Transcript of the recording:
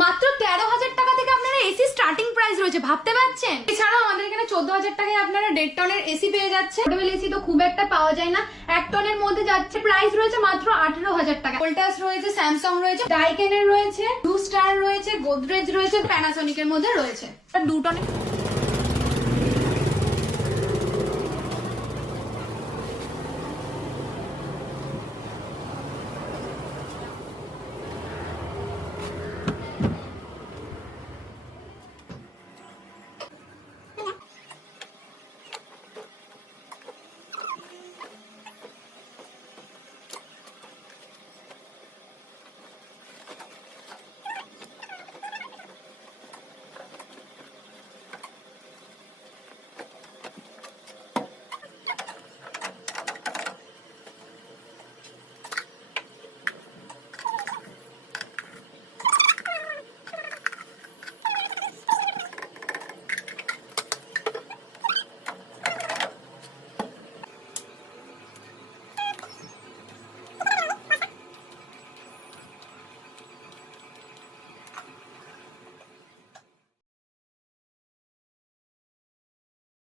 মাত্র 13,000 টাকা থেকে আপনারা এসি স্টার্টিং প্রাইস রয়েছে, ভাবতে পারছেন? এছাড়াও আমাদের এখানে 14,000 টাকায় আপনারা 1.5 টনের এসি পেয়ে যাচ্ছে। পোর্টেবল এসি তো খুব একটা পাওয়া যায় না, 1 টনের মধ্যে যাচ্ছে। প্রাইস রয়েছে মাত্র 18,000 টাকা। ভোল্টাস রয়েছে, স্যামসাং রয়েছে, ডাইকেনের রয়েছে, ব্লু স্টার রয়েছে, গোদরেজ রয়েছে, প্যানাসোনিকের মধ্যে রয়েছে। 2 টনের